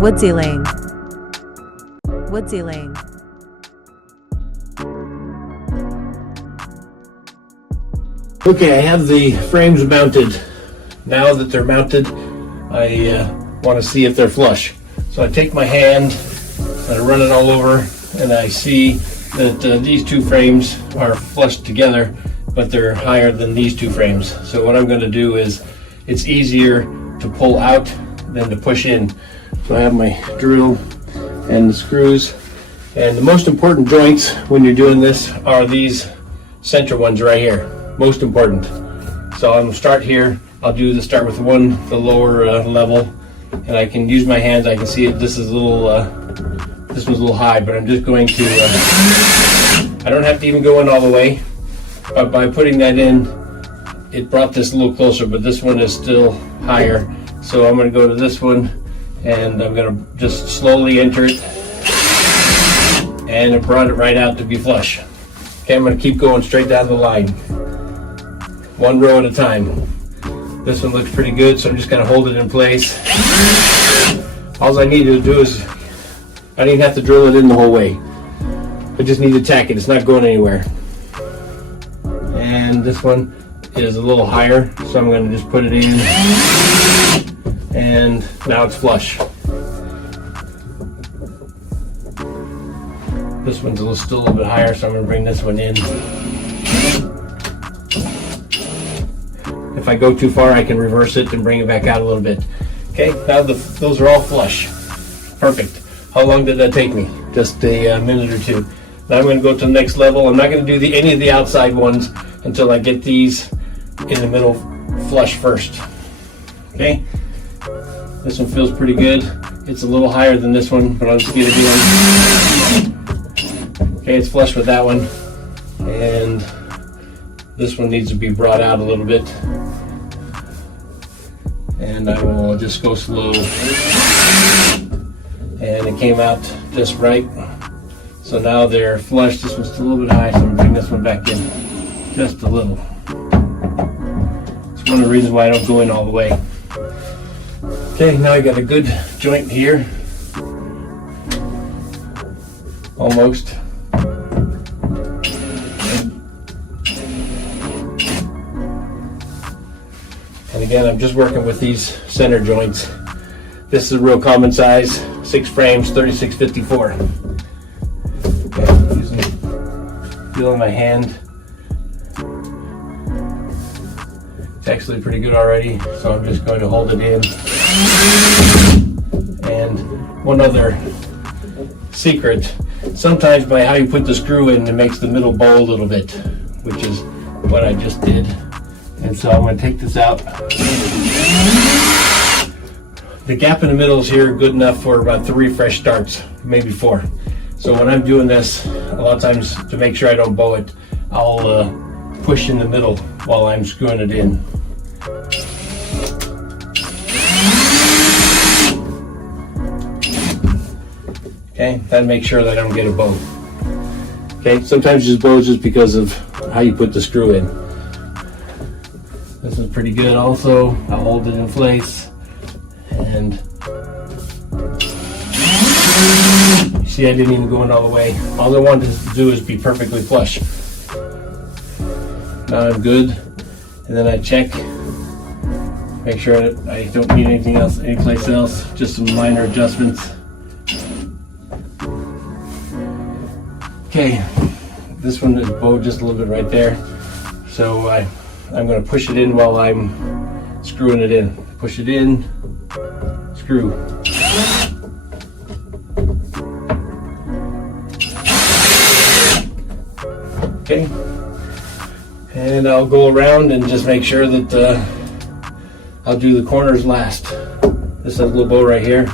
Wood ceiling. Wood ceiling. Okay, I have the frames mounted. Now that they're mounted, I want to see if they're flush. So I take my hand and I run it all over, and I see that these two frames are flush together, but they're higher than these two frames. So what I'm going to do is, it's easier to pull out than to push in. So I have my drill and the screws, and the most important joints when you're doing this are these center ones right here. Most important. So I'm gonna start here. I'll start with the lower level, and I can use my hands. I can see it. This is a little. This was a little high, but I'm just going to. I don't have to even go in all the way, but by putting that in, it brought this a little closer. But this one is still higher, so I'm going to go to this one, and I'm going to just slowly enter it, and it brought it right out to be flush. Okay, I'm going to keep going straight down the line. One row at a time. This one looks pretty good, so I'm just going to hold it in place. All I need to do is, I don't even have to drill it in the whole way. I just need to tack it. It's not going anywhere. And this one is a little higher, so I'm going to just put it in. And now it's flush. This one's still a little bit higher, so I'm going to bring this one in. If I go too far, I can reverse it and bring it back out a little bit. Okay, now those are all flush. Perfect. How long did that take me? Just a minute or two. Now I'm going to go to the next level. I'm not going to do any of the outside ones until I get these in the middle flush first. Okay, this one feels pretty good. It's a little higher than this one, but I'll just get it in. Okay, it's flush with that one, and this one needs to be brought out a little bit. And I will just go slow. And it came out just right. So now they're flush. This one's still a little bit high, so I'm going to bring this one back in just a little. It's one of the reasons why I don't go in all the way. Okay, now I got a good joint here. Almost. And again, I'm just working with these center joints. This is a real common size, 6 frames, 3654. Okay, feeling my hand. It's actually pretty good already, so I'm just going to hold it in. And one other secret, sometimes by how you put the screw in, it makes the middle bow a little bit, which is what I just did. And so I'm going to take this out. The gap in the middle is here good enough for about 3 fresh starts, maybe 4. So when I'm doing this, a lot of times to make sure I don't bow it, I'll push in the middle while I'm screwing it in. Okay, that makes sure that I don't get a bow. Okay, sometimes just bows just because of how you put the screw in. This is pretty good also. I'll hold it in place. And see, I didn't even go in all the way. All I wanted to do is be perfectly flush. Now I'm good. And then I check, make sure that I don't need anything else, anyplace else, just some minor adjustments. Okay, this one is bowed just a little bit right there. So I'm going to push it in while I'm screwing it in. Push it in, screw. Okay, and I'll go around and just make sure that I'll do the corners last. This is a little bow right here.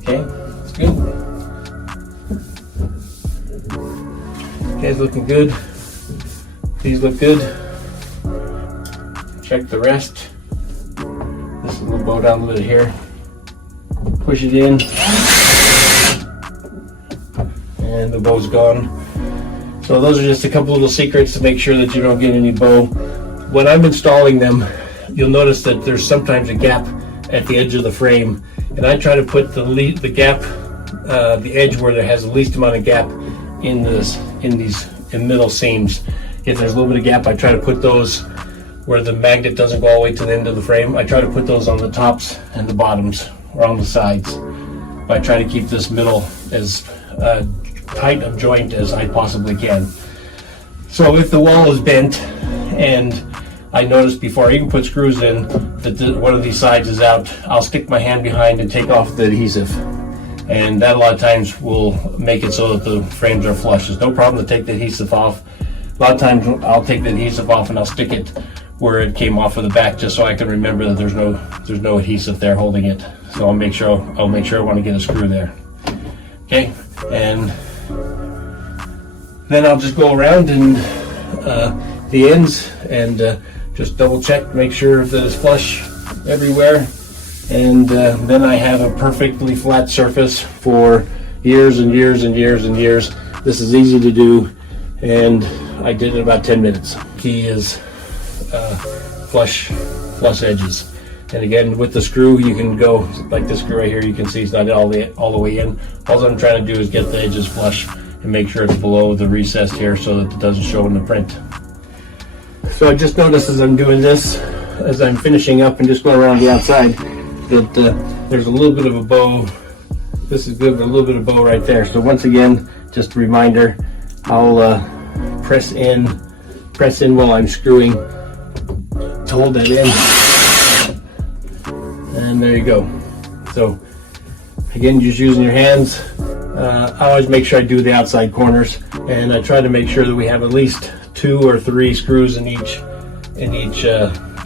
Okay, it's good. Okay, it's looking good. These look good. Check the rest. This is a little bow down a little bit here. Push it in. And the bow's gone. So those are just a couple little secrets to make sure that you don't get any bow. When I'm installing them, you'll notice that there's sometimes a gap at the edge of the frame, and I try to put the gap, the edge where there has the least amount of gap in these middle seams. If there's a little bit of gap, I try to put those where the magnet doesn't go all the way to the end of the frame. I try to put those on the tops and the bottoms, or on the sides. I try to keep this middle as tight a joint as I possibly can. So if the wall is bent, and I notice before I even put screws in that one of these sides is out, I'll stick my hand behind and take off the adhesive. And that a lot of times will make it so that the frames are flush. There's no problem to take the adhesive off. A lot of times I'll take the adhesive off and I'll stick it where it came off of the back, just so I can remember that there's no adhesive there holding it. So I'll make sure I want to get a screw there. Okay, and then I'll just go around and the ends and just double check, make sure that it's flush everywhere. And then I have a perfectly flat surface for years and years and years and years. This is easy to do, and I did it in about 10 minutes. Key is flush edges. And again, with the screw, you can go like this screw right here. You can see it's not all the way in. All I'm trying to do is get the edges flush and make sure it's below the recess here so that it doesn't show in the print. So I just noticed as I'm doing this, as I'm finishing up and just going around the outside, that there's a little bit of a bow. This is good, but a little bit of bow right there. So once again, just a reminder, I'll press in while I'm screwing to hold that in. And there you go. So again, just using your hands. I always make sure I do the outside corners, and I try to make sure that we have at least 2 or 3 screws in each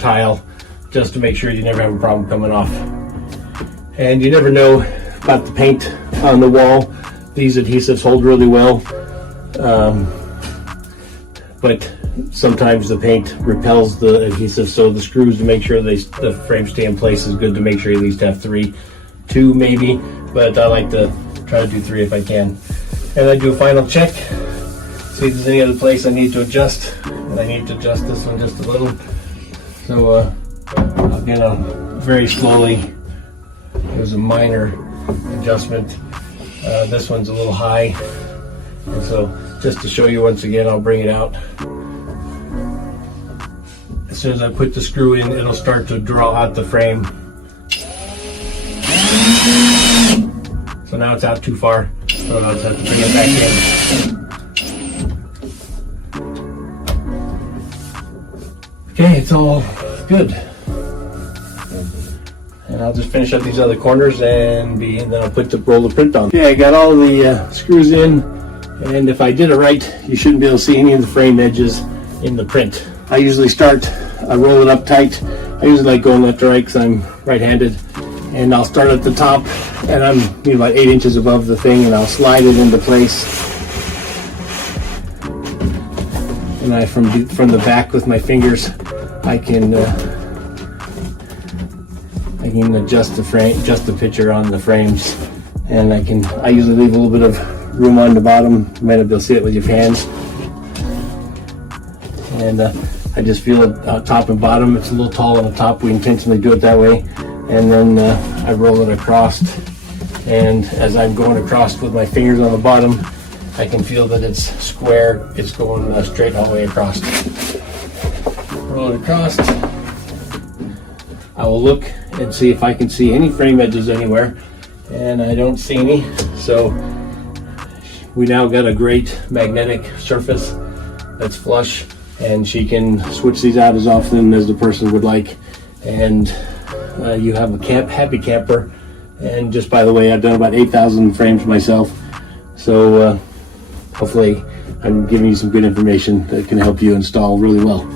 tile, just to make sure you never have a problem coming off. And you never know about the paint on the wall. These adhesives hold really well, but sometimes the paint repels the adhesive, so the screws, to make sure the frames stay in place, is good to make sure you at least have 3, 2 maybe, but I like to try to do 3 if I can. And I do a final check, see if there's any other place I need to adjust, and I need to adjust this one just a little. So again, I'll very slowly. There's a minor adjustment. This one's a little high, and so just to show you once again, I'll bring it out. As soon as I put the screw in, it'll start to draw out the frame. So now it's out too far, so I'll just have to bring it back in. Okay, it's all good. And I'll just finish up these other corners and then I'll roll the print on. Okay, I got all the screws in, and if I did it right, you shouldn't be able to see any of the frame edges in the print. I usually I roll it up tight. I usually like going left to right because I'm right-handed. And I'll start at the top, and I'm about 8 inches above the thing, and I'll slide it into place. And from the back with my fingers, I can adjust the picture on the frames, and I usually leave a little bit of room on the bottom. You might not be able to see it with your hands. And I just feel it top and bottom. It's a little tall on the top. We intentionally do it that way. And then I roll it across, and as I'm going across with my fingers on the bottom, I can feel that it's square. It's going straight all the way across. Roll it across. I will look and see if I can see any frame edges anywhere, and I don't see any. So we now got a great magnetic surface that's flush, and she can switch these out as often as the person would like, and you have a happy camper. And just by the way, I've done about 8,000 frames myself, so hopefully I'm giving you some good information that can help you install really well.